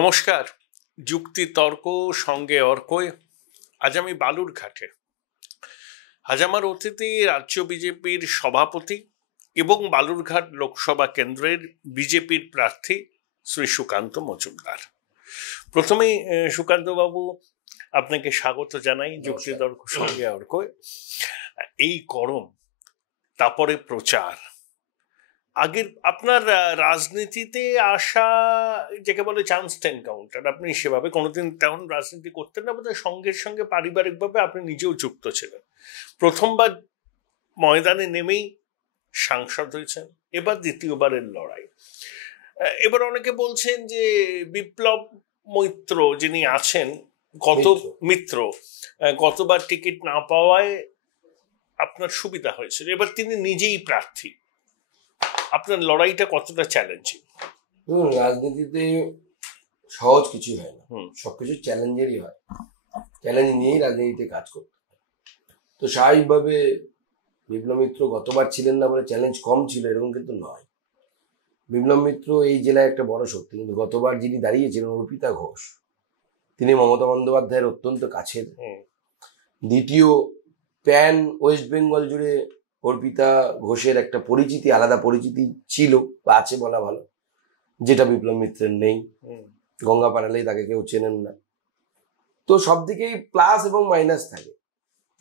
নমস্কার, যুক্তি তর্ক সঙ্গে অর্কয়। আজ আমি বালুরঘাটে। আজ আমার অতিথি রাজ্য বিজেপির সভাপতি এবং বালুরঘাট লোকসভা কেন্দ্রের বিজেপির প্রার্থী শ্রী সুকান্ত মজুমদার। প্রথমেই সুকান্তবাবু, আপনাকে স্বাগত জানাই যুক্তি তর্ক সঙ্গে অর্কয়। এই গরম, তারপরে প্রচার, আগের আপনার রাজনীতিতে আসা যাকে বলে চান্স এনকাউন্টার, আপনি সেভাবে কোনোদিন তেমন রাজনীতি করতেন না বোধহয়, সঙ্গের সঙ্গে পারিবারিকভাবে আপনি নিজেও যুক্ত ছিলেন। প্রথমবার ময়দানে নেমেই সাংসদ হয়েছেন, এবার দ্বিতীয়বারের লড়াই। এবার অনেকে বলছেন যে বিপ্লব মৈত্র যিনি আছেন, গতবার টিকিট না পাওয়ায় আপনার সুবিধা হয়েছিল, এবার তিনি নিজেই প্রার্থী। আপনার লড়াইটা কতটা চ্যালেঞ্জিং? রাজনীতিতে সহজ কিছুই হয় না, সবকিছু চ্যালেঞ্জেরই হয়। চ্যালেঞ্জ নিয়েই রাজনীতিতে কাজ করতে হয়। তো স্বাভাবিকভাবে বিপ্লব মিত্র গতবার ছিলেন না বলে চ্যালেঞ্জ কম ছিল, এরকম কিন্তু নয়। বিপ্লব মিত্র এই জেলায় একটা বড় শক্তি, কিন্তু গতবার যিনি দাঁড়িয়েছিলেন অর্পিতা ঘোষ, তিনি মমতা বন্দ্যোপাধ্যায়ের অত্যন্ত কাছের। দ্বিতীয়, প্যান ওয়েস্ট বেঙ্গল জুড়ে অর্পিতা ঘোষের একটা পরিচিতি, আলাদা পরিচিতি ছিল বা আছে বলা ভালো, যেটা বিপ্লব মিত্রের নেই। গঙ্গা পাড়ালেই তাকে কেউ চেনেন না। তো সব দিকেই প্লাস এবং মাইনাস থাকে।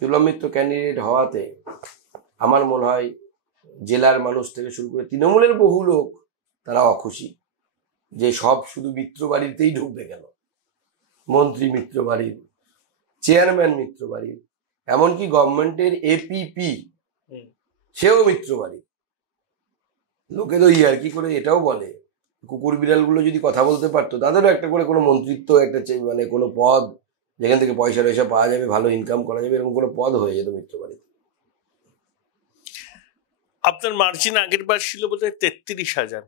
বিপ্লব মিত্র ক্যান্ডিডেট হওয়াতে আমার মনে হয় জেলার মানুষ থেকে শুরু করে তৃণমূলের বহু লোক তারা অখুশি, যে সব শুধু মিত্র বাড়িতেই ঢুকবে কেন, মন্ত্রী মিত্র বাড়ির, চেয়ারম্যান মিত্র বাড়ির, এমনকি গভর্নমেন্টের এপিপি সেও মিত্র বাড়ি। লোকে তো আর কি করে এটাও বলে, কুকুর বিড়ালগুলো যদি কথা বলতে পারতো, তাদেরও একটা করে কোনো মন্ত্রিত্ব, একটা মানে কোনো পদ যেখান থেকে পয়সা টয়সা পাওয়া যাবে, ভালো ইনকাম করা যাবে, এরকম কোনো পদ হয়ে যেত মিত্র বাড়িতে। আপনার মার্জিন আগের বার ছিল বোধহয় 33,000,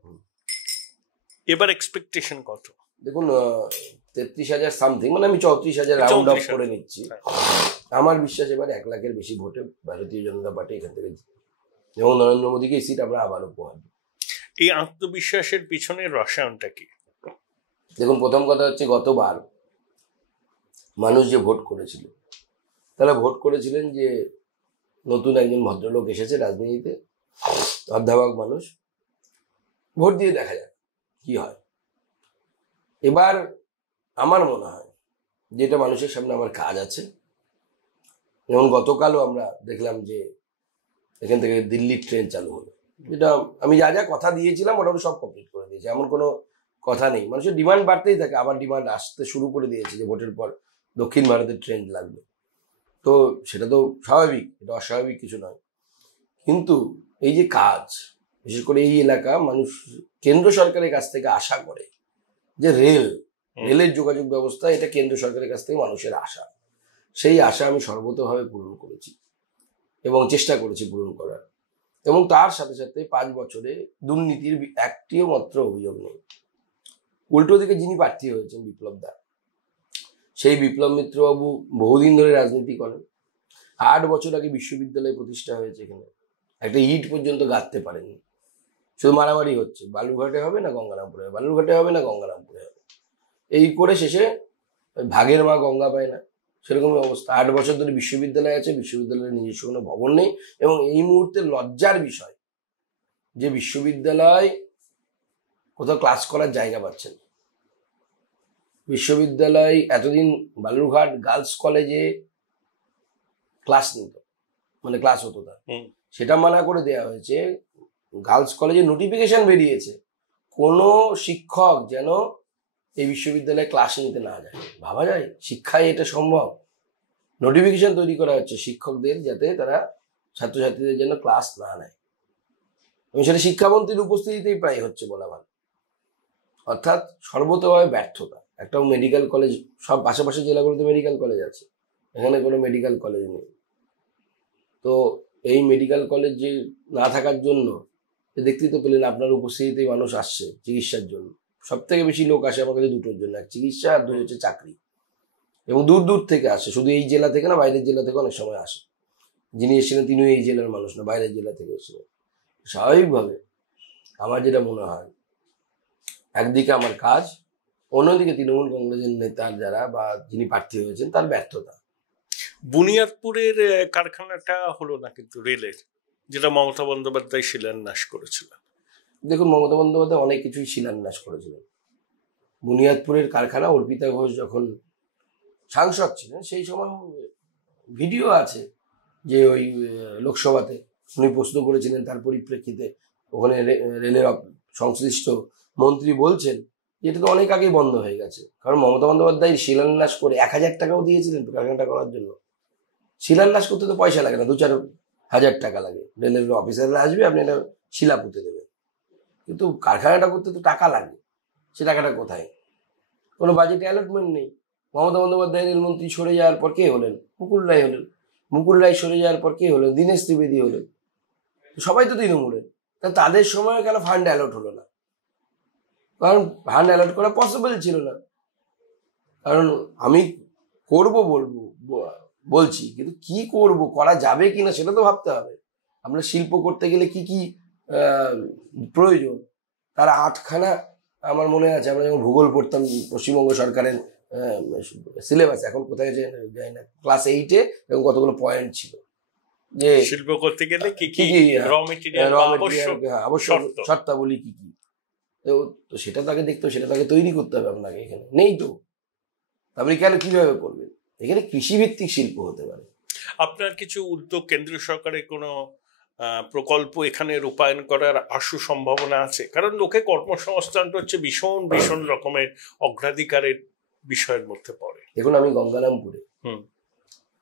এবার এক্সপেকটেশন কত? দেখুন, 33,000 সামথিং, মানে আমি 34,000 রাউন্ড অফ করে নিচ্ছি। আমার বিশ্বাস এবার 1 লাখের বেশি ভোটে ভারতীয় জনতা পার্টি এখান থেকে জিতবে এবং নরেন্দ্র মোদীকে এই সিট আমরা আবার উপহার দেব। এই আত্মবিশ্বাসের পিছনে রসায়নটা কি? দেখুন, প্রথম কথা হচ্ছে গতবার মানুষ যে ভোট করেছিল, তারা ভোট করেছিলেন যে নতুন একজন ভদ্রলোক এসেছে রাজনীতিতে, অধ্যাপক মানুষ, ভোট দিয়ে দেখা যাক কি হয়। এবার আমার মনে হয় যেটা মানুষের সামনে আমার কাজ আছে, যেমন গতকালও আমরা দেখলাম যে এখান থেকে দিল্লির ট্রেন চালু হলো, যেটা আমি যা যা কথা দিয়েছিলাম মোটামুটি সব কমপ্লিট করে দিয়েছি, এমন কোনো কথা নেই। মানুষের ডিমান্ড বাড়তেই থাকে, আবার ডিমান্ড আসতে শুরু করে দিয়েছে যে ভোটের পর দক্ষিণ ভারতের ট্রেন লাগবে। তো সেটা তো স্বাভাবিক, এটা অস্বাভাবিক কিছু নয়। কিন্তু এই যে কাজ, বিশেষ করে এই এলাকা মানুষ কেন্দ্র সরকারের কাছ থেকে আশা করে যে রেলের যোগাযোগ ব্যবস্থা, এটা কেন্দ্র সরকারের কাছ থেকে মানুষের আশা, সেই আশা আমি সর্বতভাবে পূরণ করেছি এবং চেষ্টা করেছি পূরণ করার। এবং তার সাথে সাথে 5 বছরে দুর্নীতির একটিও মাত্র অভিযোগ নেই। উল্টো দিকে যিনি প্রার্থী হয়েছেন বিপ্লব দা, সেই বিপ্লব মিত্র বাবু বহুদিন ধরে রাজনীতি করেন। 8 বছর আগে বিশ্ববিদ্যালয় প্রতিষ্ঠা হয়েছে, এখানে একটা ইট পর্যন্ত গাঁথতে পারেনি। শুধু মারামারি হচ্ছে, বালুরঘাটে হবে না গঙ্গারামপুরে হবে, বালুরঘাটে হবে না গঙ্গারামপুরে হবে, এই করে শেষে ভাগের মা গঙ্গা পায় না, সেরকমই অবস্থা। 8 বছর ধরে বিশ্ববিদ্যালয় আছে, বিশ্ববিদ্যালয়ের নিজস্ব কোনো ভবন নেই। এবং এই মুহূর্তে লজ্জার বিষয় যে বিশ্ববিদ্যালয় কোথাও ক্লাস করার জায়গা পাচ্ছে না। বিশ্ববিদ্যালয় এতদিন বালুরঘাট গার্লস কলেজে ক্লাস নিত, মানে ক্লাস হতো না, সেটা মানা করে দেওয়া হয়েছে। গার্লস কলেজে নোটিফিকেশন বেরিয়েছে, কোনো শিক্ষক যেন এই বিশ্ববিদ্যালয়ে ক্লাস নিতে না যায়। ভাবা যায় শিক্ষায় এটা সম্ভব? নোটিফিকেশন তৈরি করা হচ্ছে শিক্ষকদের, যাতে তারা ছাত্রছাত্রীদের জন্য ক্লাস না নেয়, এবং সেটা শিক্ষামন্ত্রীর উপস্থিতিতেই প্রায় হচ্ছে বলা ভালো। অর্থাৎ সর্বতভাবে ব্যর্থতা। একটাও মেডিকেল কলেজ, সব পাশাপাশি জেলাগুলোতে মেডিকেল কলেজ আছে, এখানে কোনো মেডিকেল কলেজ নেই। তো এই মেডিকেল কলেজ যে না থাকার জন্য দেখতেই তো পেলেন, আপনার উপস্থিতিতেই মানুষ আসছে চিকিৎসার জন্য। সব থেকে বেশি লোক আসে আমার কাছে দুটোর জন্য, এক চিকিৎসা আর দুই হচ্ছে চাকরি। এবং দূর দূর থেকে আসে, শুধু এই জেলা থেকে না, বাইরের জেলা থেকে অনেক সময় আসে। যিনি এসেছিলেন তিনিও এই জেলার মানুষ না, বাইরের জেলা থেকে এসেছিলেন। স্বাভাবিকভাবে আমার যেটা মনে হয়, একদিকে আমার কাজ অন্যদিকে তৃণমূল কংগ্রেসের নেতার যারা বা যিনি প্রার্থী হয়েছেন তার ব্যর্থতা। বুনিয়াদপুরের কারখানাটা হলো না কিন্তু রেলের, যেটা মমতা বন্দ্যোপাধ্যায় শিলান্যাস করেছিলেন। দেখুন, মমতা বন্দ্যোপাধ্যায় অনেক কিছুই শিলান্যাস করেছিলেন। বুনিয়াদপুরের কারখানা অর্পিতা ঘোষ যখন সাংসদ ছিলেন সেই সময় ভিডিও আছে যে ওই লোকসভাতে উনি প্রশ্ন করেছিলেন, তার পরিপ্রেক্ষিতে ওখানে রেলের সংশ্লিষ্ট মন্ত্রী বলছেন যে এটা তো অনেক আগেই বন্ধ হয়ে গেছে। কারণ মমতা বন্দ্যোপাধ্যায় শিলান্যাস করে 1,000 টাকাও দিয়েছিলেন কারখানাটা করার জন্য। শিলান্যাস করতে তো পয়সা লাগে না, 2-4 হাজার টাকা লাগে। রেলের অফিসাররা আসবে, আপনি এটা শিলা পুঁতে দেবেন। কিন্তু কারখানাটা করতে তো টাকা লাগে, সে টাকাটা কোথায়? কোনো বাজেটে অ্যালটমেন্ট নেই। মমতা বন্দ্যোপাধ্যায় রেলমন্ত্রী সরে যাওয়ার পর কে হলেন? মুকুল রায় হলেন। মুকুল রায় সরে যাওয়ার পর কে হলেন? দীনেশ ত্রিবেদী হলেন। সবাই তো তৃণমূলের। তা তাদের সময় কেন ফান্ড অ্যালট হলো না? কারণ ফান্ড অ্যালট করা পসিবল ছিল না। কারণ আমি করব বলছি, কিন্তু কি করব, করা যাবে কিনা সেটা তো ভাবতে হবে। আমরা শিল্প করতে গেলে কি কি প্রয়োজন, তার 8খানা আমার মনে আছে, আমরা যখন ভূগোল পড়তাম পশ্চিমবঙ্গ সরকারের সিলেবাস, এখন কোথায় যায় না, ক্লাস 8-এ এবং কতগুলো পয়েন্ট ছিল যে শিল্প করতে গেলে কি কি আবশ্যক শর্তাবলী কি কি। তো সেটা তাকে দেখতে হবে, সেটা তাকে তৈরি করতে হবে। আপনাকে এখানে নেই তো, আপনি কেন কিভাবে করবেন? এখানে কৃষিভিত্তিক শিল্প হতে পারে। আপনার কিছু উদ্যোগ, কেন্দ্রীয় সরকারের কোনো প্রকল্প এখানে রূপায়ণ করার আশু সম্ভাবনা আছে? কারণ লোকে কর্মসংস্থানটা হচ্ছে ভীষণ ভীষণ রকমের অগ্রাধিকারের বিষয়ের মধ্যে পড়ে। দেখুন, আমি গঙ্গারামপুরে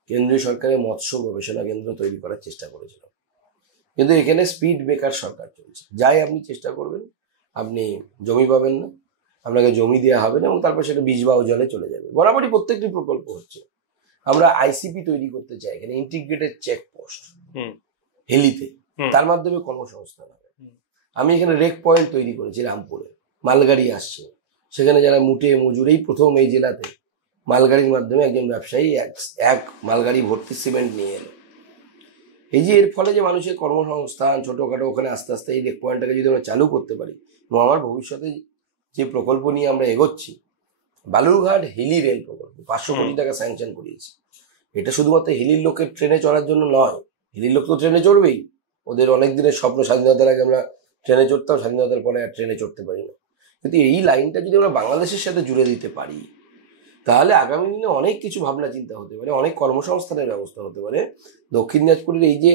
কেন্দ্রীয় সরকারের মৎস্য গবেষণা কেন্দ্র তৈরি করার চেষ্টা করেছিলাম, কিন্তু এখানে স্পিড ব্রেকার সরকার চলছে। যাই আপনি চেষ্টা করবেন, আপনি জমি পাবেন না, আপনাকে জমি দেওয়া হবে না, এবং তারপর সেটা বীজবাও জলে চলে যাবে। বরাবরই প্রত্যেকটি প্রকল্প হচ্ছে। আমরা আইসিপি তৈরি করতে চাই এখানে, ইন্টিগ্রেটেড চেকপোস্ট হেলিতে, তার মাধ্যমে কর্মসংস্থান হবে। আমি এখানে রেক পয়েন্ট তৈরি করেছি রামপুরে, মালগাড়ি আসছে সেখানে, যারা মুটে মজুরেই প্রথম এই জেলাতে মালগাড়ির মাধ্যমে একজন ব্যবসায়ী এক মালগাড়ি ভর্তি সিমেন্ট নিয়ে এলো। এই যে এর ফলে যে মানুষের কর্মসংস্থান ছোটোখাটো, ওখানে আস্তে আস্তে এই রেক পয়েন্টটাকে যদি আমরা চালু করতে পারি, এবং আমার ভবিষ্যতে যে প্রকল্প নিয়ে আমরা এগোচ্ছি, বালুরঘাট হিলি রেল প্রকল্প 500 কোটি টাকা স্যাংশন করিয়েছি। এটা শুধুমাত্র হিলির লোকের ট্রেনে চড়ার জন্য নয়, হিলির লোক তো ট্রেনে চড়বেই, ওদের অনেক দিনের স্বপ্ন। স্বাধীনতার আগে আমরা ট্রেনে চড়তাম, স্বাধীনতার পরে আর ট্রেনে চড়তে পারি না। কিন্তু এই লাইনটা যদি আমরা বাংলাদেশের সাথে জুড়ে দিতে পারি, তাহলে আগামী দিনে অনেক কিছু ভাবনা চিন্তা হতে পারে, অনেক কর্মসংস্থানের ব্যবস্থা হতে পারে। দক্ষিণ দিনাজপুরের এই যে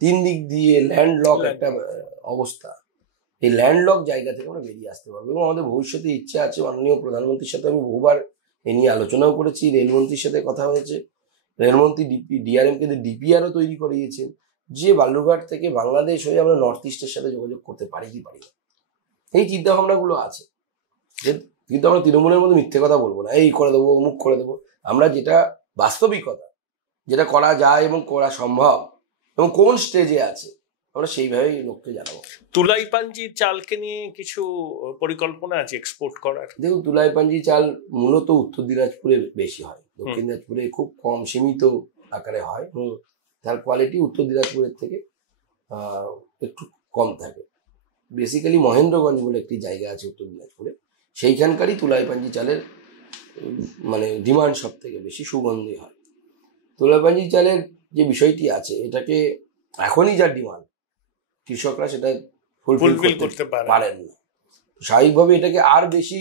3 দিক দিয়ে ল্যান্ডলক একটা অবস্থা, এই ল্যান্ডলক জায়গা থেকে আমরা বেরিয়ে আসতে পারবো। এবং আমাদের ভবিষ্যতে ইচ্ছা আছে, মাননীয় প্রধানমন্ত্রীর সাথে আমি বহুবার এ নিয়ে আলোচনাও করেছি, রেলমন্ত্রীর সাথে কথা হয়েছে। রেলমন্ত্রী ডিআরএমকে ডিপিআরও তৈরি করিয়েছেন, যে বালুরঘাট থেকে বাংলাদেশ হয়ে আমরা নর্থ ইস্টের সাথে যোগাযোগ করতে পারি কি পারি না। এই চিন্তা ভাবনাগুলো আছে। কিন্তু আমরা তৃণমূলের মধ্যে মিথ্যে কথা বলবো না, এই করে দেবো, মুখ করে দেবো। আমরা যেটা বাস্তবিকতা, যেটা করা যায় এবং করা সম্ভব এবং কোন স্টেজে আছে, আমরা সেইভাবেই লোককে জানাবো। তুলাইপাঞ্জি চালকে নিয়ে কিছু পরিকল্পনা আছে এক্সপোর্ট করার? দেখুন, তুলাইপাঞ্জি চাল মূলত উত্তর দিনাজপুরে বেশি হয়, দক্ষিণ দিনাজপুরে খুব কম সীমিত আকারে হয়। তার কোয়ালিটি উত্তর দিনাজপুরের থেকে একটু কম থাকে। বেসিক্যালি মহেন্দ্রগঞ্জ বলে একটি জায়গা আছে উত্তর দিনাজপুরে, সেইখানকারই তুলাইপাঞ্জি চালের মানে ডিমান্ড সব থেকে বেশি, সুগন্ধি হয়। তুলাইপাঞ্জি চালের যে বিষয়টি আছে, এটাকে এখনই যার ডিমান্ড, কৃষকরা সেটা ফুলফিল করতে পারেন না। স্বাভাবিকভাবে এটাকে আর বেশি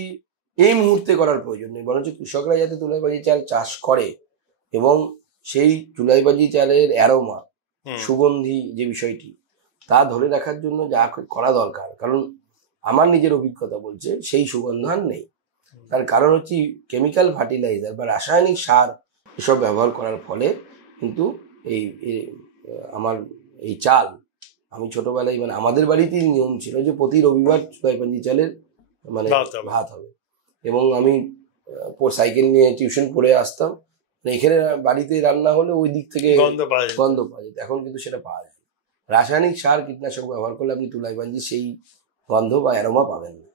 এই মুহূর্তে করার প্রয়োজন নেই, বরঞ্চ কৃষকরা যাতে তুলাইপাঞ্জি চাল চাষ করে এবং সেই তুলাইপাঞ্জি চালের অ্যারোমা, সুগন্ধি যে বিষয়টি, তা ধরে রাখার জন্য যা করা দরকার। কারণ আমার নিজের অভিজ্ঞতা বলছে সেই সুগন্ধ আর নেই। তার কারণ হচ্ছে কেমিক্যাল ফার্টিলাইজার বা রাসায়নিক সার এসব ব্যবহার করার ফলে কিন্তু আমার এই চাল, আমি ছোটবেলায় মানে আমাদের বাড়িতেই নিয়ম ছিল যে প্রতি রবিবার তুলাইপাঞ্জি চালের মানে ভাত হবে, এবং আমি সাইকেল নিয়ে টিউশন পড়ে আসতাম। এখানে বাড়িতে রান্না হলে ওই দিক থেকে গন্ধ পাওয়া যেত, এখন কিন্তু সেটা পাওয়া যায়। রাসায়নিক সার কীটনাশক ব্যবহার করলে আপনি তুলাইপাঞ্জি সেই গন্ধ বা অ্যারোমা পাবেন না।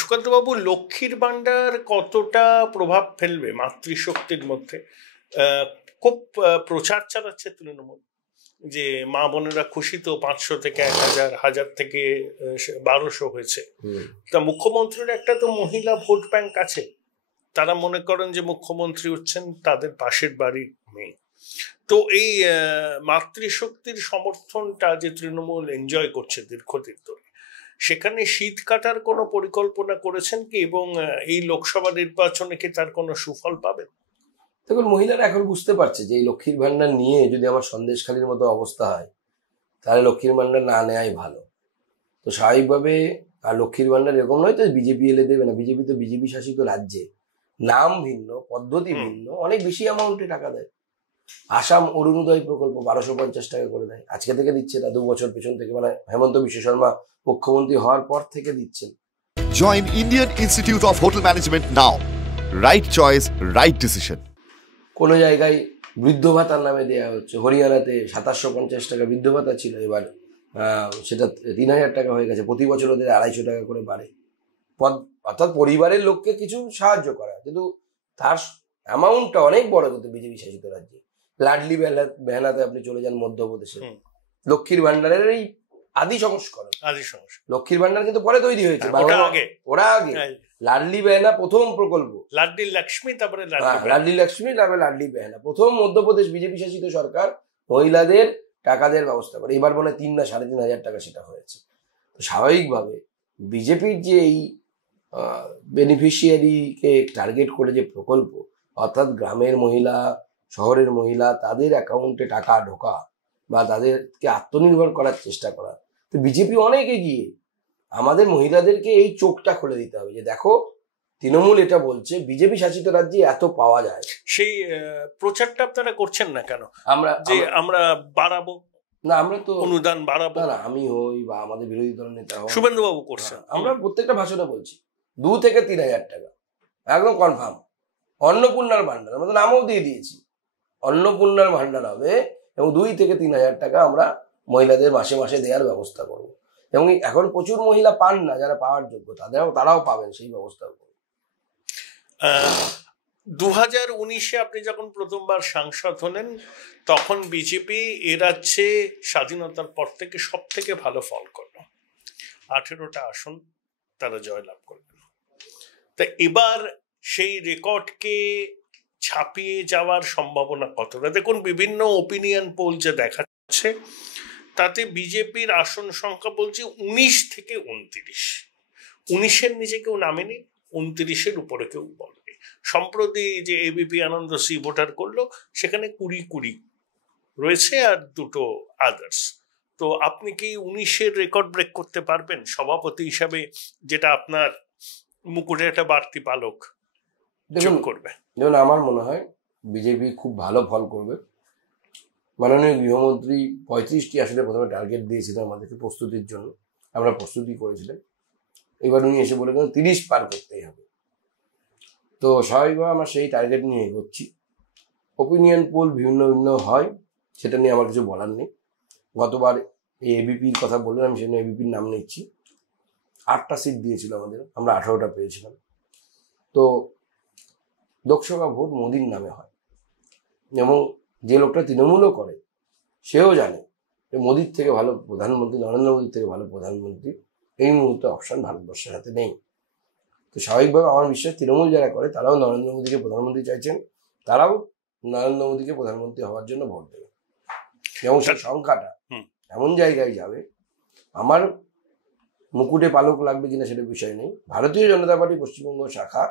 সুকান্তবাবু, লক্ষ্মীর ভাণ্ডার কতটা প্রভাব ফেলবে মাতৃশক্তির মধ্যে? খুব প্রচার চালাচ্ছে তৃণমূল, যে মা বোনেরা খুশি তো 500 থেকে 1000, 1000 থেকে 1200 হয়েছে। তা মুখ্যমন্ত্রীর একটা তো মহিলা ভোট ব্যাংক আছে, তারা মনে করেন যে মুখ্যমন্ত্রী হচ্ছেন তাদের পাশের বাড়ির মেয়ে। তো এই মাতৃশক্তির সমর্থনটা যে তৃণমূল এনজয় করছে দীর্ঘদিন ধরে, সেখানে শীত কাটার কোনো পরিকল্পনা করেছেন কি, এবং এই লোকসভা নির্বাচনে কি তার কোনো সুফল পাবেন? দেখুন, মহিলারা এখন বুঝতে পারছে যে এই লক্ষ্মীর ভান্ডার নিয়ে যদি আমার সন্দেশখালীর মতো অবস্থা হয়, তাহলে লক্ষ্মীর ভান্ডার না নেওয়াই ভালো। তো স্বাভাবিকভাবে, আর লক্ষ্মীর ভান্ডার এরকম নয় তো বিজেপি এলে দেবে না। বিজেপি তো বিজেপি শাসিত রাজ্যে নাম ভিন্ন, পদ্ধতি ভিন্ন, অনেক বেশি অ্যামাউন্টে টাকা দেয়। আসাম অরুণোদয় প্রকল্প 1250 টাকা করে দেয়, আজকে থেকে দিচ্ছে না, 2 বছর পেছন থেকে, মানে হেমন্ত বিশ্ব শর্মা মুখ্যমন্ত্রী হওয়ার পর থেকে দিচ্ছেন। Join Indian Institute of Hotel Management now. Right choice, right decision. কোনো জায়গায় বৃদ্ধ ভাতার নামে দেওয়া হচ্ছে। হরিয়ানাতে 2750 টাকা বৃদ্ধ ভাতা ছিল, এবার সেটা 3000 টাকা হয়ে গেছে। প্রতি বছর ওদের 250 টাকা করে বাড়ে। অর্থাৎ পরিবারের লোককে কিছু সাহায্য করা, কিন্তু তার অ্যামাউন্টটা অনেক বড়। কিন্তু বিজেপি শাসিত রাজ্যে লাডলি বেহালাতে আপনি চলে যান মধ্যপ্রদেশে, লক্ষ্মীর ভান্ডারের এই আদি সংস্করণ। লক্ষ্মীর ভান্ডার কিন্তু পরে তৈরি হয়েছে, ওরা আগে। লাডলি বেহালা প্রথম প্রকল্প, লাডলি লক্ষ্মী, তারপরে লাডলি লক্ষ্মী, তারপরে লাডলি বেহালা। প্রথম মধ্যপ্রদেশ বিজেপি শাসিত সরকার মহিলাদের টাকা দেওয়ার ব্যবস্থা করে। এবার মনে হয় 3 না 3500 টাকা সেটা হয়েছে। তো স্বাভাবিকভাবে বিজেপির যে এই বেনিফিশিয়ারিকে টার্গেট করে যে প্রকল্প, অর্থাৎ গ্রামের মহিলা, শহরের মহিলা, তাদের অ্যাকাউন্টে টাকা ঢোকা বা তাদেরকে আত্মনির্ভর করার চেষ্টা করা, তো বিজেপি অনেক এগিয়ে। আমাদের মহিলাদেরকে এই চোখটা খুলে দিতে হবে যে দেখো, তৃণমূল এটা বলছে বিজেপি শাসিত রাজ্যে এত পাওয়া যায়। সেই প্রচারটা আপনারা করছেন না কেন? আমরা বাড়াবো না, আমরা তো অনুদান বাড়াবো না, আমি হই বা আমাদের বিরোধী দলের নেতা শুভেন্দু বাবু করছেন, আমরা প্রত্যেকটা ভাষণে বলছি 2 থেকে 3000 টাকা একদম কনফার্ম। অন্নপূর্ণার ভান্ডার আমরা তো নামও দিয়ে দিয়েছি, অন্নপূর্ণার ভান্ডার হবে, এবং 2 থেকে 3000 টাকা আমরা মহিলাদের মাসে মাসে দেওয়ার ব্যবস্থা করব। এবং এখন প্রচুর মহিলা পান না, যারা পাওয়ার যোগ্য তারাও পাবেন, সেই ব্যবস্থা করব। 2019-এ আপনি যখন প্রথমবার সাংসদ হলেন, তখন বিজেপি এ রাজ্যে স্বাধীনতার পর থেকে সব থেকে ভালো ফল করল, 18টা আসন তারা জয়লাভ করলেন। তা এবার সেই রেকর্ডকে ছাপিয়ে যাওয়ার সম্ভাবনা কতটা? দেখুন, বিভিন্ন ওপিনিয়ন পোল যে দেখাচ্ছে, তাতে বিজেপির আসন সংখ্যা বলছে 19 থেকে 29। 19-এর নিচে কেউ নামেনি, 29-এর উপরে কেউ বলেনি। সম্প্রতি যে এবিপি আনন্দ সি ভোটার করলো, সেখানে 20 রয়েছে, আর 2টো আদার্স। তো আপনি কি 19-এর রেকর্ড ব্রেক করতে পারবেন সভাপতি হিসাবে, যেটা আপনার মুকুটে একটা বাড়তি পালক যোগ করবে? দেখুন, আমার মনে হয় বিজেপি খুব ভালো ফল করবে। মাননীয় গৃহমন্ত্রী 35টি আসলে প্রথমে টার্গেট দিয়েছিলেন আমাদেরকে প্রস্তুতির জন্য, আমরা প্রস্তুতি করেছিলাম। এবার উনি এসে বলে 30 পার করতেই হবে। তো স্বাভাবিকভাবে আমরা সেই টার্গেট নিয়ে এগোচ্ছি। ওপিনিয়ন পোল ভিন্ন ভিন্ন হয়, সেটা নিয়ে আমার কিছু বলার নেই। গতবার এই এবিপির কথা বললেন, আমি সেজন্য এবিপির নাম নিচ্ছি। 8টা সিট দিয়েছিল আমাদের, আমরা 18টা পেয়েছিলাম। তো লোকসভা ভোট মোদির নামে হয়, এবং যে লোকটা তৃণমূলও করে সেও জানে যে মোদির থেকে ভালো প্রধানমন্ত্রী, নরেন্দ্র মোদির থেকে ভালো প্রধানমন্ত্রী এই মুহূর্তে অপশন ভারতবর্ষের হাতে নেই। তো স্বাভাবিকভাবে আমার বিশ্বাস তৃণমূল যারা করে তারাও নরেন্দ্র মোদীকে প্রধানমন্ত্রী চাইছেন, তারাও নরেন্দ্র মোদীকে প্রধানমন্ত্রী হওয়ার জন্য ভোট দেবে। এবং সেই সংখ্যাটা এমন জায়গায় যাবে, আমার মুকুটে পালক লাগবে কিনা সেটা বিষয় নেই। ভারতীয় জনতা পার্টি পশ্চিমবঙ্গ শাখা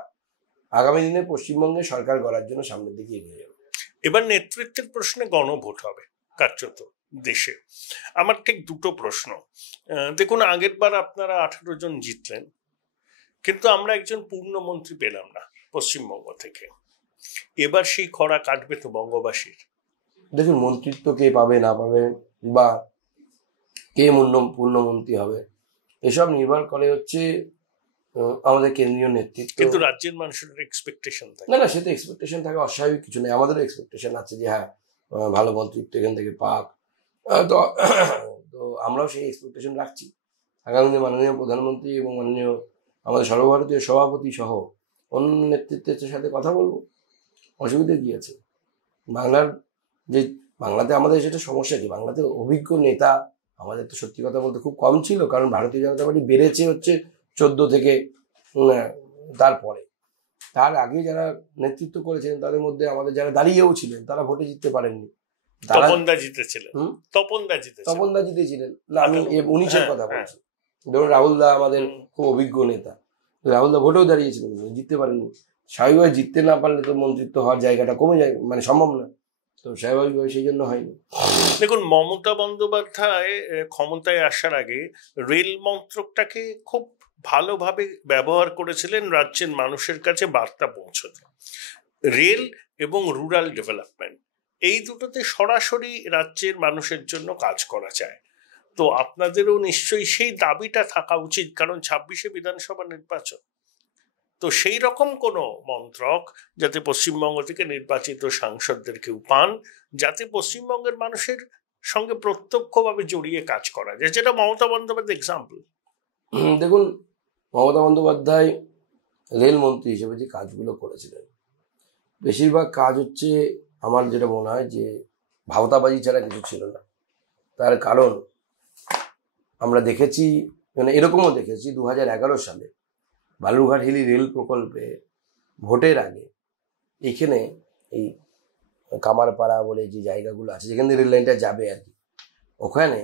আগামী দিনে পশ্চিমবঙ্গে সরকার গড়ার জন্য সামনের দিকে এগিয়ে যাবে। এবার নেতৃত্বের প্রশ্নে গণভোট হবে কার্যত দেশে। আমার ঠিক 2টো প্রশ্ন। দেখুন, আগের বার আপনারা 18 জন জিতলেন, কিন্তু আমরা একজন পূর্ণমন্ত্রী পেলাম না পশ্চিমবঙ্গ থেকে। এবার সেই খরা কাটবে তো বঙ্গবাসীর? দেখুন, মন্ত্রিত্ব কে পাবে না পাবে বা কে পূর্ণমন্ত্রী হবে, এসব নির্ভর করে হচ্ছে আমাদের কেন্দ্রীয় নেতৃত্ব। কিন্তু রাজ্যের মানুষের এক্সপেকটেশন থাকে না, সেটা এক্সপেকটেশন থাকে, অস্বাভাবিক কিছু নেই। আমাদেরও এক্সপেকটেশন আছে যে হ্যাঁ, ভালো মন্ত্রিত্ব এখান থেকে পাক। তো আমরাও সেই এক্সপেকটেশন রাখছি। আগামী দিনে মাননীয় প্রধানমন্ত্রী এবং মাননীয় আমাদের সর্বভারতীয় সভাপতি সহ অন্য নেতৃত্বের সাথে কথা বলবো, অসুবিধা কি আছে? বাংলার যে বাংলাতে আমাদের সেটা সমস্যা কি, বাংলাতে অভিজ্ঞ নেতা আমাদের তো সত্যি কথা বলতে খুব কম ছিল, কারণ ভারতীয় জনতা পার্টি বেড়েছে হচ্ছে 14 থেকে তারপরে। তার আগে যারা নেতৃত্ব করেছেন তাদের মধ্যে আমাদের যারা দাঁড়িয়েও ছিলেন তারা ভোটে জিততে পারেননি। তপনদা জিতেছিলেন, তপনদা জিতেছিলেন না, আমি 19-এর কথা বলছি। ধরুন রাহুলদা আমাদের খুব অভিজ্ঞ নেতা, রাহুলদা ভোটেও দাঁড়িয়েছিলেন, জিততে পারেননি। স্বাভাবিকভাবে জিততে না পারলে তো মন্ত্রিত্ব হওয়ার জায়গাটা কমে যায়, মানে সম্ভব না, তো স্বাভাবিকভাবে সেই জন্য হয়নি। দেখুন, মমতা বন্দ্যোপাধ্যায় ক্ষমতায় আসার আগে রেল মন্ত্রকটাকে খুব ভালোভাবে ব্যবহার করেছিলেন রাজ্যের মানুষের কাছে বার্তা পৌঁছতে। রেল এবং রুরাল ডেভেলপমেন্ট এই দুটোতে সরাসরি রাজ্যের মানুষের জন্য কাজ করা যায়। তো আপনাদেরও নিশ্চয়ই সেই দাবিটা থাকা উচিত, কারণ 26-এ বিধানসভা নির্বাচন। তো সেই রকম কোনো মন্ত্রক যাতে পশ্চিমবঙ্গ থেকে নির্বাচিত সাংসদদেরকেও পান, যাতে পশ্চিমবঙ্গের মানুষের সঙ্গে প্রত্যক্ষভাবে জড়িয়ে কাজ করা যায়, যেটা মমতা বন্দ্যোপাধ্যায় এক্সাম্পল। দেখুন, মমতা বন্দ্যোপাধ্যায় রেলমন্ত্রী হিসেবে যে কাজগুলো করেছিলেন, বেশিরভাগ কাজ হচ্ছে আমার যেটা মনে হয় যে ভাওতাবাজি ছাড়া কিছু ছিল না। তার কারণ আমরা দেখেছি, মানে এরকমও দেখেছি 2011 সালে বালুরঘাট হিলি রেল প্রকল্পে ভোটের আগে এখানে এই কামারপাড়া বলে যে জায়গাগুলো আছে যেখানে রেল লাইনটা যাবে আর কি, ওখানে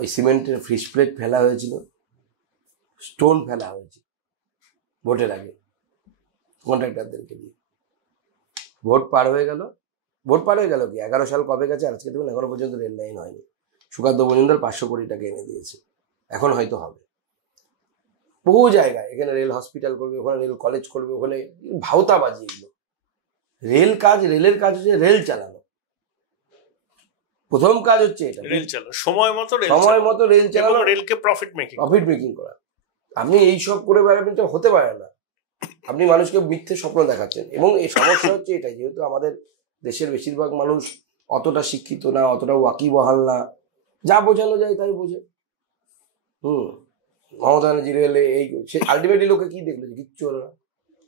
ওই সিমেন্টের ফিশ প্লেট ফেলা হয়েছিল, স্টোন ফেলা হয়েছে ভোটের আগে কন্ট্রাক্টরদেরকে দিয়ে। ভোট পার হয়ে গেল কি 11 সাল কবে গেছে আজকে দেখুন এখনো পর্যন্ত রেল লাইন হয়নি। সুকান্ত মজুমদার 500 কোটি টাকা এনে দিয়েছে, এখন হয়তো হবে। বহু জায়গায় এখানে রেল হসপিটাল করবে, ওখানে রেল কলেজ করবে, ওখানে ভাওতাবাজি। এগুলো রেলের কাজ হচ্ছে রেল চালানো, প্রথম কাজ হচ্ছে এটা, রেল চালানো, সময় মতো রেল চালানো, রেলকে প্রফিট মেকিং করা। আপনি এইসব করে বেড়াবেন তো হতে পারে না, আপনি মানুষকে মিথ্যে স্বপ্ন দেখাচ্ছেন। এবং এই সমস্যা হচ্ছে এটাই, যেহেতু আমাদের দেশের বেশিরভাগ মানুষ অতটা শিক্ষিত না, অতটা ওয়াকিবহাল না, যা বোঝানো যায় তাই বোঝে। মমতা ব্যানার্জি রেলে এই আলটিমেটলি লোকে কি দেখলো, কিচ্ছু হলো না,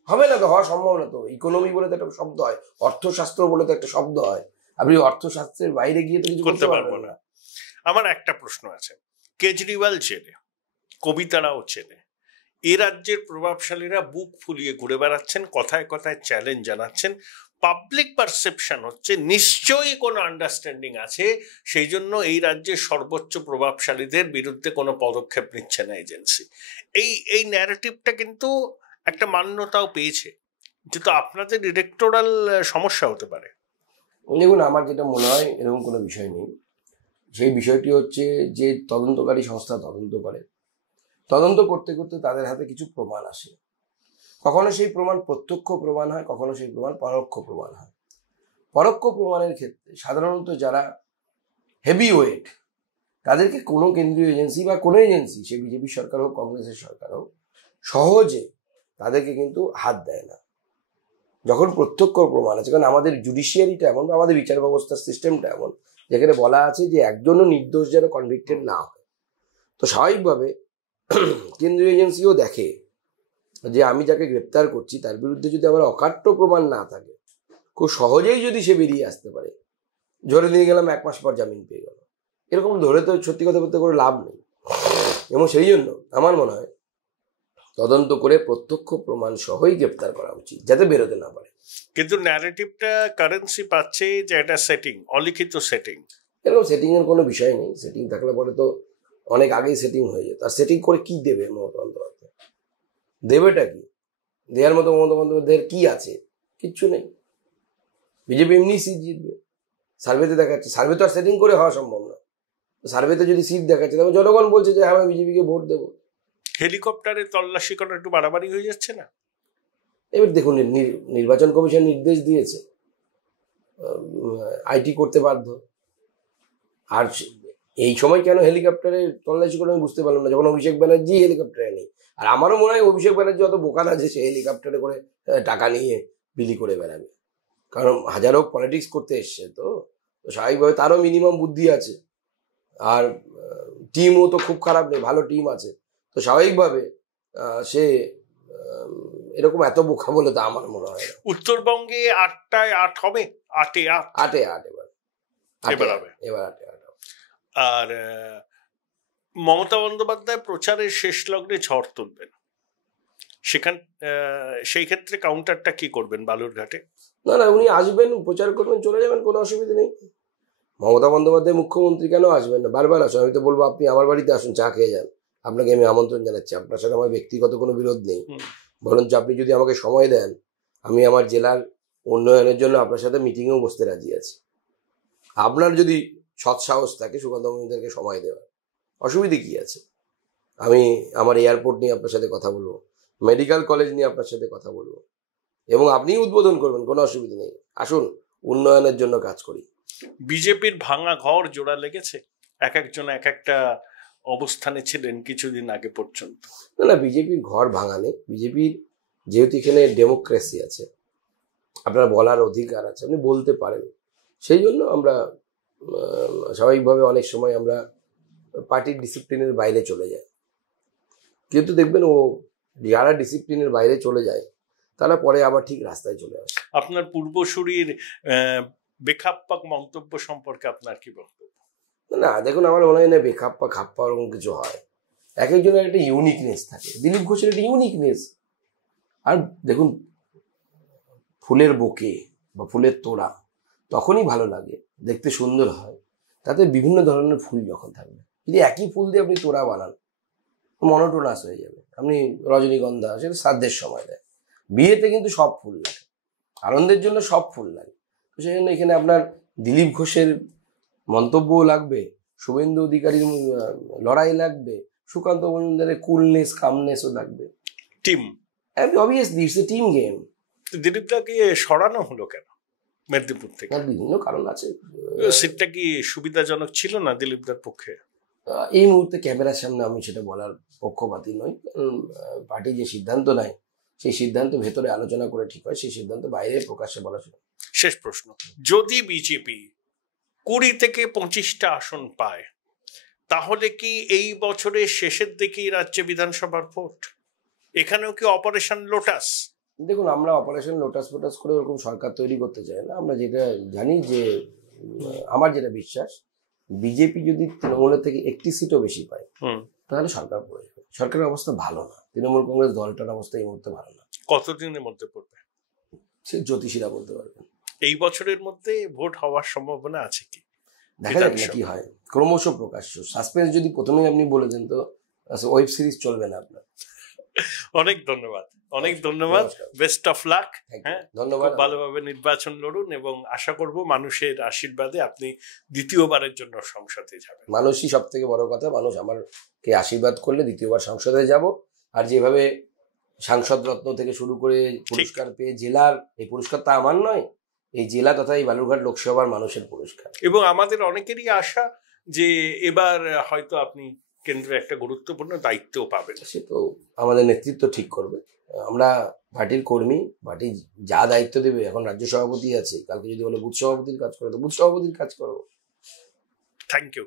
হবে না, তো হওয়া সম্ভব না। তো ইকোনমি বলে তো একটা শব্দ হয়, অর্থশাস্ত্র বলে তো একটা শব্দ হয়, আপনি অর্থশাস্ত্রের বাইরে গিয়ে তো কিছু করতে পারবেন না। আমার একটা প্রশ্ন আছে, কেজরিওয়াল চেনে, কবিতারাও চেনে, এ রাজ্যের প্রভাবশালীরা বুক ফুলিয়ে ঘুরে বেড়াচ্ছেন, কথায় কথায় চ্যালেঞ্জ জানাচ্ছেন, পাবলিক পারসেপশন হচ্ছে নিশ্চয়ই কোনো আন্ডারস্ট্যান্ডিং আছে, সেই জন্য এই রাজ্যের সর্বোচ্চ প্রভাবশালীদের বিরুদ্ধে কোনো পদক্ষেপ নিচ্ছে না এজেন্সি। এই ন্যারেটিভটা কিন্তু একটা মান্যতাও পেয়েছে, যেটা আপনাদের ইলেকটোরাল সমস্যা হতে পারে। দেখুন, আমার যেটা মনে হয় এরকম কোনো বিষয় নেই। সেই বিষয়টি হচ্ছে যে তদন্তকারী সংস্থা তদন্ত করে, তদন্ত করতে করতে তাদের হাতে কিছু প্রমাণ আসে। কখনো সেই প্রমাণ প্রত্যক্ষ প্রমাণ হয়, কখনো সেই প্রমাণ পরোক্ষ প্রমাণ হয়। পরোক্ষ প্রমাণের ক্ষেত্রে সাধারণত যারা হেভি ওয়েট, তাদেরকে কোনো কেন্দ্রীয় এজেন্সি বা কোনো এজেন্সি, সে বিজেপি সরকার হোক কংগ্রেসের সরকার হোক, সহজে তাদেরকে কিন্তু হাত দেয় না যখন প্রত্যক্ষ প্রমাণ আছে। কারণ আমাদের জুডিশিয়ারিটা এমন, আমাদের বিচার ব্যবস্থার সিস্টেমটা এমন, যেখানে বলা আছে যে একজনও নির্দোষ যেন কনভিক্টেড না হয়। তো স্বাভাবিকভাবে কেন্দ্রীয় এজেন্সিও দেখে যে আমি যাকে গ্রেপ্তার করছি তার বিরুদ্ধে যদি আমার অকাট্য প্রমাণ না থাকে, খুব সহজেই যদি সে বেরিয়ে আসতে পারে, ধরে নিয়ে গেলাম 1 মাস পর জামিন পেয়ে গেল, এরকম ধরে তো সত্যি কথা বলতে করে লাভ নেই। এবং সেই জন্য আমার মনে হয় তদন্ত করে প্রত্যক্ষ প্রমাণ সহই গ্রেপ্তার করা উচিত, যাতে বেরোতে না পারে। কিন্তু ন্যারেটিভটা কারেন্সি পাচ্ছে যে এটা সেটিং, অলিখিত সেটিং। এরকম সেটিং এর কোনো বিষয় নেই। সেটিং থাকলে পরে তো অনেক আগেই সেটিং হয়ে যেত। আর সেটিং করে কি দেবে মমতা বন্দ্যোপাধ্যায়? দেবেটা কি? দেওয়ার মতো মমতা বন্দ্যোপাধ্যায়ের কি আছে? কিচ্ছু নেই। বিজেপি এমনি সিট জিতবে, সার্ভেতে দেখাচ্ছে। সার্ভে তো আর সেটিং করে হওয়া সম্ভব না। সার্ভেতে যদি সিট দেখাচ্ছে তবে জনগণ বলছে যে হ্যাঁ আমরা বিজেপিকে ভোট দেবো। হেলিকপ্টারে তল্লাশি করা একটু বাড়াবাড়ি হয়ে যাচ্ছে না? এবার দেখুন, নির্বাচন কমিশন নির্দেশ দিয়েছে, আইটি করতে বাধ্য। আর এই সময় কেন হেলিকপ্টারে তল্লাশি করে আমি বুঝতে পারলাম না, যখন অভিষেক ব্যানার্জি হেলিকপ্টারে নেই। আর আমারও মনে হয় অভিষেক ব্যানার্জি অত বোকা না যে সে হেলিকপ্টারে করে টাকা নিয়ে বিলি করে বেড়াবে, কারণ হাজারো পলিটিক্স করতে এসছে। তো স্বাভাবিকভাবে তারও মিনিমাম বুদ্ধি আছে। আর টিমও তো খুব খারাপ নেই, ভালো টিম আছে। তো স্বাভাবিকভাবে সে এরকম এত বোকা বলে তো আমার মনে হয়। উত্তরবঙ্গে 8টায় 8 হবে, 8-8 এবার এবার হবে। এবার 8 আর মমতা বন্দ্যোপাধ্যায় প্রচারের শেষ লগ্নে ঝড় তুলবেন, সেই ক্ষেত্রে কাউন্টারটা কি করবেন বালুরঘাটে? না, উনি আসবেন, প্রচার করবেন, চলে যাবেন, কোনো অসুবিধা নেই। মমতা বন্দ্যোপাধ্যায় মুখ্যমন্ত্রী, কেন আসবেন না? বারবার আসুন। আমি তো বলবো আপনি আমার বাড়িতে আসুন, চা খেয়ে যান, আপনাকে আমি আমন্ত্রণ জানাচ্ছি। আপনার সাথে আমার ব্যক্তিগত কোনো বিরোধ নেই, বরঞ্চ আপনি যদি আমাকে সময় দেন, আমি আমার জেলার উন্নয়নের জন্য আপনার সাথে মিটিংয়েও বসতে রাজি আছি। আপনার যদি সৎসাহস থাকে সুকান্ত মজুমদারকে সময় দেওয়ার, অসুবিধে কি আছে? আমি আমার এয়ারপোর্ট নিয়ে আপনার সাথে কথা বলবো, মেডিকেল কলেজ নিয়ে আপনার সাথে কথা বলবো, এবং আপনিই উদ্বোধন করবেন, কোনো অসুবিধা নেই। আসুন, উন্নয়নের জন্য কাজ করি। বিজেপির ভাঙা ঘর জোড়া লেগেছে, এক একজন এক একটা অবস্থানে ছিলেন কিছুদিন আগে পর্যন্ত। না, বিজেপির ঘর ভাঙা নেই। বিজেপির যেহেতু এখানে ডেমোক্রেসি আছে, আপনার বলার অধিকার আছে, আপনি বলতে পারেন, সেই জন্য আমরা স্বাভাবিকভাবে অনেক সময় আমরা পার্টির ডিসিপ্লিনের বাইরে চলে যাই। কিন্তু দেখবেন ও যারা ডিসিপ্লিনের বাইরে চলে যায় তারা পরে আবার ঠিক রাস্তায় চলে আসে। আপনার পূর্বসূরির বেখাপ্পাক মন্তব্য সম্পর্কে আপনার কি বক্তব্য? না, দেখুন, আমার মনে হয় না বেখাপ্পা খাপ্পা ওরকম কিছু হয়। এক একজনের একটা ইউনিকনেস থাকে। দিলীপ ঘোষের একটা ইউনিকনেস। আর দেখুন, ফুলের বুকে বা ফুলের তোড়া তখনই ভালো লাগে, দেখতে সুন্দর হয়, তাতে বিভিন্ন ধরনের ফুল যখন থাকবে। যদি একই ফুল দিয়ে আপনি তোড়া বানান, মনোটোনাস হয়ে যাবে। আপনি রজনীগন্ধা, সেটা শ্রাদ্ধের সময় দেয়। বিয়েতে কিন্তু সব ফুল লাগে, আনন্দের জন্য সব ফুল লাগে। তো সেই জন্য এখানে আপনার দিলীপ ঘোষের মন্তব্যও লাগবে, শুভেন্দু অধিকারীর লড়াই লাগবে, সুকান্ত মজুমদারের কুলনেস কামনেসও লাগবে। Team, obviously it's a team game. দিলীপদাকে সরানো হলো কেন মেদিনীপুর থেকে? বিভিন্ন কারণ আছে। সিটটা কি সুবিধাজনক ছিল না দিলীপদার পক্ষে? এই মুহূর্তে ক্যামেরার সামনে আমি সেটা বলার পক্ষপাতী নই। পার্টি যে সিদ্ধান্ত নেয় সেই সিদ্ধান্ত ভেতরে আলোচনা করে ঠিক হয়, সেই সিদ্ধান্ত বাইরে প্রকাশ্যে বলা ছিল। শেষ প্রশ্ন, যদি বিজেপি 20 থেকে 25টা আসন পায়, তাহলে কি এই বছরের শেষের দিকেই রাজ্যে বিধানসভার ভোট? এখানেও কি অপারেশন লোটাস? দেখুন, আমরা অপারেশন লোটাস ফোটাস করে ওরকম সরকার তৈরি করতে চাই না। আমরা যেটা জানি যে আমার যেটা বিশ্বাস, বিজেপি যদি তৃণমূলের থেকে একটি সিটও বেশি পায় তাহলে সরকার পড়ে যাবে। সরকারের অবস্থা ভালো না, তৃণমূল কংগ্রেস দলটার অবস্থা এই মুহূর্তে ভালো না। কতদিনের মধ্যে পড়বে সে জ্যোতিষীরা বলতে পারবেন। এই বছরের মধ্যে ভোট হওয়ার সম্ভাবনা আছে কি? দেখা যাক না কি হয়, ক্রমশ প্রকাশ্য। সাসপেন্স যদি প্রথমেই আপনি বলে দেন তো ওয়েব সিরিজ চলবে না আপনার। অনেক ধন্যবাদ, অনেক ধন্যবাদ, বেস্ট অফ লাক। হ্যাঁ, ধন্যবাদ। ভালোভাবে নির্বাচন লড়ুন এবং আশা করব মানুষের আশীর্বাদে আপনি দ্বিতীয়বারের জন্য সংসদে যাবেন। মানুষই সব থেকে বড় কথা। মানুষ আমাকে আশীর্বাদ করলে দ্বিতীয়বার সংসদে যাব। আর যেভাবে সাংসদ রত্ন থেকে শুরু করে পুরস্কার পেয়ে জেলার, এই পুরস্কার তো আমার নয়, এই জেলা তথা এই বালুরঘাট লোকসভার মানুষের পুরস্কার। এবং আমাদের অনেকেরই আশা যে এবার হয়তো আপনি কেন্দ্রে একটা গুরুত্বপূর্ণ দায়িত্ব পাবেন। সে তো আমাদের নেতৃত্ব ঠিক করবে। আমরা পার্টির কর্মী, পার্টি যা দায়িত্ব দেবে, এখন রাজ্য সভাপতি আছে, কালকে যদি বলে বুথ সভাপতির কাজ করো তো বুথ সভাপতির কাজ করবো। Thank you.